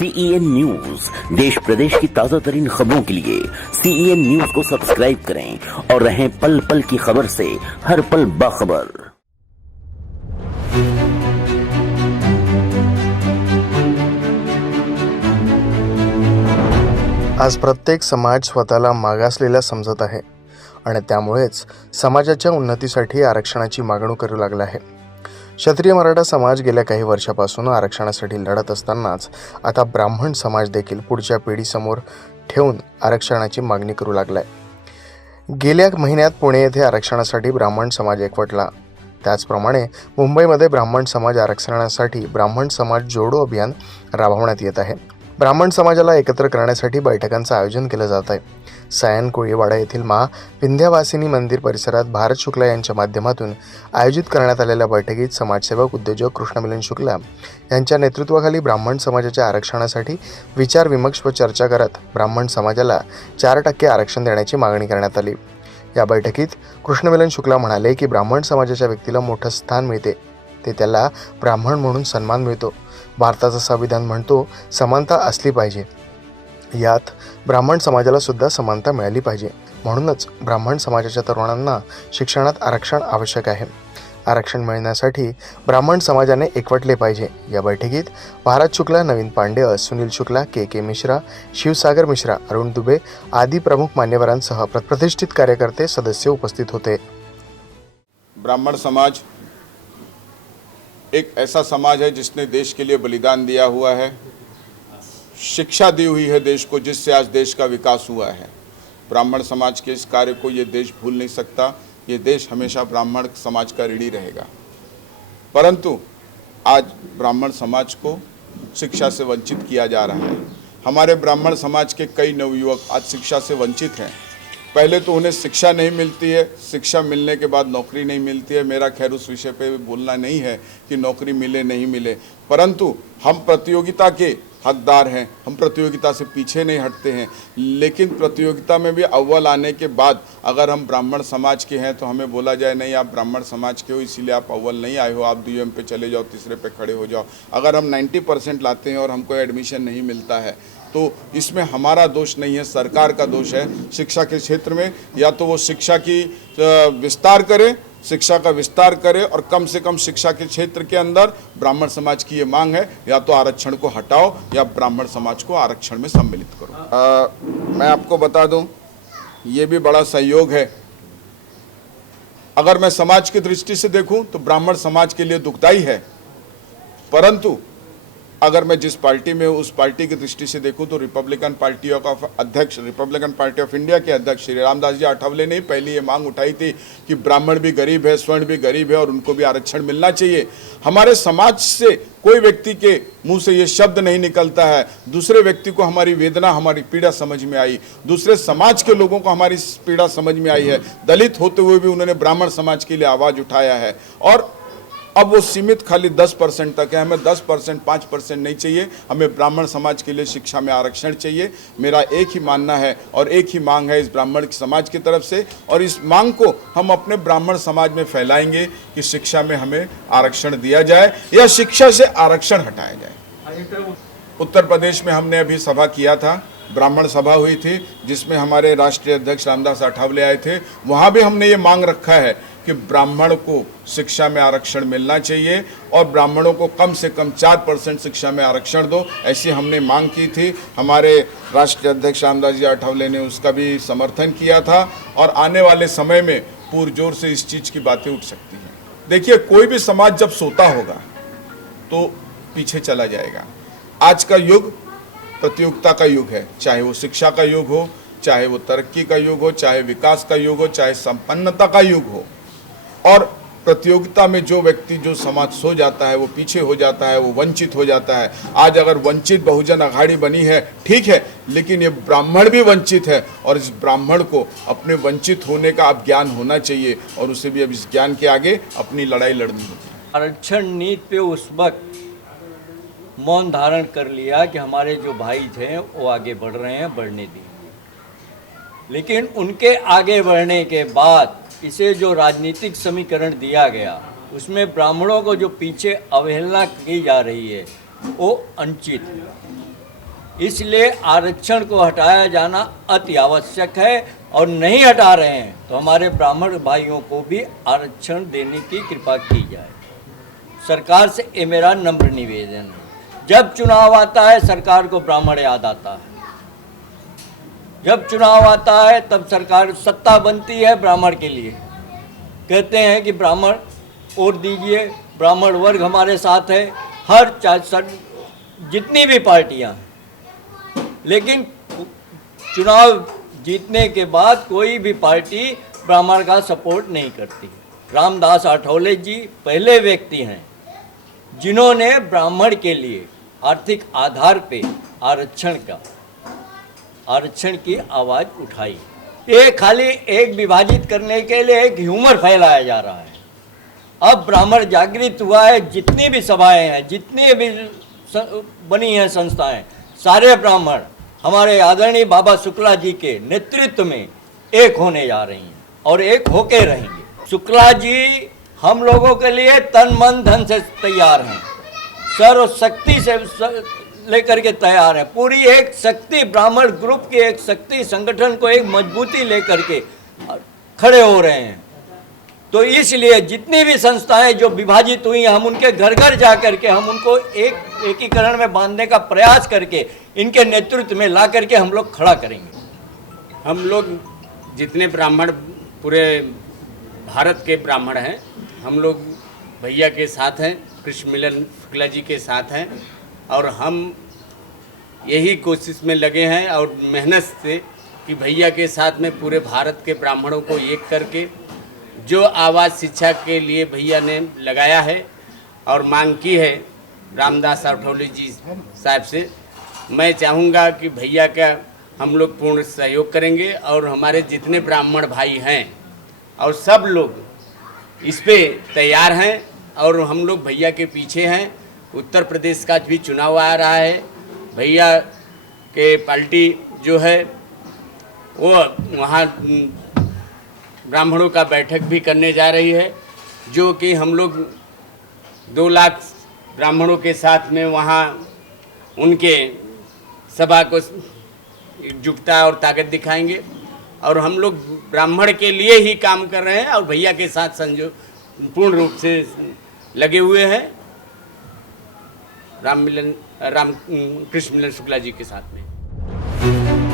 CEN news देश प्रदेश की ताजा तरीन खबरों के लिए CEN न्यूज को सब्सक्राइब करें और रहें पल पल की खबर से हर पल बाखबर। आज प्रत्येक समाज स्वतःला मागासलेला समजत आहे आणि त्यामुळेच समाजाच्या उन्नतीसाठी आरक्षणाची मागणी करू लागला आहे। क्षत्रिय मराठा समाज गेल्या काही वर्षापासून आरक्षणासाठी लढत असतानाच आता ब्राह्मण समाज देखील पुढच्या पिढीसमोर ठेवून आरक्षणाची मागणी करू लागलाय। गेल्या महिन्यात पुणे येथे आरक्षणासाठी ब्राह्मण समाज एकवटला। त्याचप्रमाणे मुंबईमध्ये ब्राह्मण समाज आरक्षणासाठी ब्राह्मण समाज जोडो अभियान राबवण्यात येत आहे। ब्राह्मण समाजाला एकत्र करण्यासाठी बैठकांचं आयोजन केलं जात आहे। सायन कोळीवाडा येथील विंध्यवासिनी मंदिर परिसरात भारत शुक्ला यांच्या माध्यमातून आयोजित करण्यात आलेल्या बैठकीत समाजसेवक उद्योजक कृष्णमिलन शुक्ला यांच्या नेतृत्वाखाली ब्राह्मण समाजाच्या आरक्षणासाठी विचारविमर्श व चर्चा करत ब्राह्मण समाजाला 4% आरक्षण देण्याची मागणी करण्यात आली। या बैठकीत कृष्णमिलन शुक्ला म्हणाले की ब्राह्मण समाजाच्या व्यक्तीला मोठं स्थान मिळते, ते त्याला ब्राह्मण म्हणून सन्मान मिळतो। भारताचं संविधान म्हणतो समानता असली पाहिजे, यात ब्राह्मण समाजाला सुद्धा समानता मिळाली पाहिजे। म्हणूनच ब्राह्मण समाजाच्या तरुणांना शिक्षणात आरक्षण आवश्यक आहे। आरक्षण मिळण्यासाठी ब्राह्मण समाजाने एकवटले पाहिजे। या बैठकीत भारत शुक्ला, नवीन पांडे, सुनील शुक्ला, के मिश्रा, शिवसागर मिश्रा, अरुण दुबे आदी प्रमुख मान्यवरांसह प्रतिष्ठित कार्यकर्ते सदस्य उपस्थित होते। ब्राह्मण समाज एक ऐसा समाज है जिसने देश के लिए बलिदान दिया हुआ है, शिक्षा दी हुई है देश को, जिससे आज देश का विकास हुआ है। ब्राह्मण समाज के इस कार्य को ये देश भूल नहीं सकता। ये देश हमेशा ब्राह्मण समाज का ऋणी रहेगा। परंतु आज ब्राह्मण समाज को शिक्षा से वंचित किया जा रहा है। हमारे ब्राह्मण समाज के कई नवयुवक आज शिक्षा से वंचित हैं। पहले तो उन्हें शिक्षा नहीं मिलती है, शिक्षा मिलने के बाद नौकरी नहीं मिलती है। मेरा खैर उस विषय पे बोलना नहीं है कि नौकरी मिले नहीं मिले, परंतु हम प्रतियोगिता के हकदार हैं, हम प्रतियोगिता से पीछे नहीं हटते हैं। लेकिन प्रतियोगिता में भी अव्वल आने के बाद अगर हम ब्राह्मण समाज के हैं तो हमें बोला जाए नहीं आप ब्राह्मण समाज के हो इसीलिए आप अव्वल नहीं आए हो, आप द्वितीय पे चले जाओ, तीसरे पे खड़े हो जाओ। अगर हम 90% लाते हैं और हमको एडमिशन नहीं मिलता है तो इसमें हमारा दोष नहीं है, सरकार का दोष है। शिक्षा के क्षेत्र में या तो वो शिक्षा की विस्तार करे, शिक्षा का विस्तार करे और कम से कम शिक्षा के क्षेत्र के अंदर ब्राह्मण समाज की ये मांग है, या तो आरक्षण को हटाओ या ब्राह्मण समाज को आरक्षण में सम्मिलित करो। मैं आपको बता दूं, ये भी बड़ा सहयोग है। अगर मैं समाज की दृष्टि से देखूं तो ब्राह्मण समाज के लिए दुखदाई है, परंतु अगर मैं जिस पार्टी में उस पार्टी की दृष्टि से देखूं तो रिपब्लिकन पार्टी का अध्यक्ष, रिपब्लिकन पार्टी ऑफ इंडिया के अध्यक्ष श्री रामदास जी आठवले ने पहले ये मांग उठाई थी कि ब्राह्मण भी गरीब है, स्वर्ण भी गरीब है और उनको भी आरक्षण मिलना चाहिए। हमारे समाज से कोई व्यक्ति के मुंह से ये शब्द नहीं निकलता है, दूसरे व्यक्ति को हमारी वेदना, हमारी पीड़ा समझ में आई, दूसरे समाज के लोगों को हमारी पीड़ा समझ में आई है। दलित होते हुए भी उन्होंने ब्राह्मण समाज के लिए आवाज़ उठाया है और अब वो सीमित खाली 10% तक है। हमें 10%, 5% नहीं चाहिए, हमें ब्राह्मण समाज के लिए शिक्षा में आरक्षण चाहिए। मेरा एक ही मानना है और एक ही मांग है इस ब्राह्मण समाज की तरफ से, और इस मांग को हम अपने ब्राह्मण समाज में फैलाएंगे कि शिक्षा में हमें आरक्षण दिया जाए या शिक्षा से आरक्षण हटाया जाए। उत्तर प्रदेश में हमने अभी सभा किया था, ब्राह्मण सभा हुई थी जिसमें हमारे राष्ट्रीय अध्यक्ष रामदास आठवले आए थे। वहाँ भी हमने ये मांग रखा है कि ब्राह्मण को शिक्षा में आरक्षण मिलना चाहिए और ब्राह्मणों को कम से कम 4% शिक्षा में आरक्षण दो, ऐसी हमने मांग की थी। हमारे राष्ट्रीय अध्यक्ष रामदास जी आठवले ने उसका भी समर्थन किया था और आने वाले समय में पुरजोर से इस चीज़ की बातें उठ सकती हैं। देखिए, कोई भी समाज जब सोता होगा तो पीछे चला जाएगा। आज का युग प्रतियोगिता का युग है, चाहे वो शिक्षा का युग हो, चाहे वो तरक्की का युग हो, चाहे विकास का युग हो, चाहे संपन्नता का युग हो। और प्रतियोगिता में जो व्यक्ति, जो समाज सो जाता है, वो पीछे हो जाता है, वो वंचित हो जाता है। आज अगर वंचित बहुजन अघाड़ी बनी है, ठीक है, लेकिन ये ब्राह्मण भी वंचित है और इस ब्राह्मण को अपने वंचित होने का अब ज्ञान होना चाहिए और उसे भी अब इस ज्ञान के आगे अपनी लड़ाई लड़नी होगी। आरक्षण नीति पे उस वक्त मौन धारण कर लिया कि हमारे जो भाई थे वो आगे बढ़ रहे हैं, बढ़ने दीजिए। लेकिन उनके आगे बढ़ने के बाद इसे जो राजनीतिक समीकरण दिया गया उसमें ब्राह्मणों को जो पीछे अवहेलना की जा रही है वो अनुचित है। इसलिए आरक्षण को हटाया जाना अति आवश्यक है और नहीं हटा रहे हैं तो हमारे ब्राह्मण भाइयों को भी आरक्षण देने की कृपा की जाए। सरकार से ये मेरा नम्र निवेदन है। जब चुनाव आता है सरकार को ब्राह्मण याद आता है, जब चुनाव आता है तब सरकार सत्ता बनती है ब्राह्मण के लिए, कहते हैं कि ब्राह्मण वोट दीजिए, ब्राह्मण वर्ग हमारे साथ है, हर जितनी भी पार्टियां हैं। लेकिन चुनाव जीतने के बाद कोई भी पार्टी ब्राह्मण का सपोर्ट नहीं करती। रामदास आठवले जी पहले व्यक्ति हैं जिन्होंने ब्राह्मण के लिए आर्थिक आधार पे आरक्षण की आवाज़ उठाई। ये खाली एक विभाजित करने के लिए एक ह्यूमर फैलाया जा रहा है। अब ब्राह्मण जागृत हुआ है, जितनी भी सभाएं हैं, जितनी भी बनी हैं संस्थाएं, सारे ब्राह्मण हमारे आदरणीय बाबा शुक्ला जी के नेतृत्व में एक होने जा रही हैं और एक होके रहेंगे। शुक्ला जी हम लोगों के लिए तन मन धन से तैयार हैं, सर्व शक्ति से लेकर के तैयार हैं। पूरी एक शक्ति ब्राह्मण ग्रुप की एक शक्ति संगठन को एक मजबूती लेकर के खड़े हो रहे हैं। तो इसलिए जितनी भी संस्थाएं जो विभाजित हुई हैं, हम उनके घर घर जा करके हम उनको एक एकीकरण में बांधने का प्रयास करके इनके नेतृत्व में ला करके हम लोग खड़ा करेंगे। हम लोग जितने ब्राह्मण पूरे भारत के ब्राह्मण हैं, हम लोग भैया के साथ हैं, कृष्ण मिलन शुक्ला जी के साथ हैं और हम यही कोशिश में लगे हैं और मेहनत से कि भैया के साथ में पूरे भारत के ब्राह्मणों को एक करके जो आवाज़ शिक्षा के लिए भैया ने लगाया है और मांग की है रामदास आठवले जी साहब से, मैं चाहूँगा कि भैया का हम लोग पूर्ण सहयोग करेंगे और हमारे जितने ब्राह्मण भाई हैं और सब लोग इस पे तैयार हैं और हम लोग भैया के पीछे हैं। उत्तर प्रदेश का भी चुनाव आ रहा है, भैया के पार्टी जो है वो वहाँ ब्राह्मणों का बैठक भी करने जा रही है, जो कि हम लोग 2 लाख ब्राह्मणों के साथ में वहाँ उनके सभा को एकजुटता और ताकत दिखाएंगे और हम लोग ब्राह्मण के लिए ही काम कर रहे हैं और भैया के साथ पूर्ण रूप से लगे हुए हैं कृष्ण मिलन शुक्ला जी के साथ में।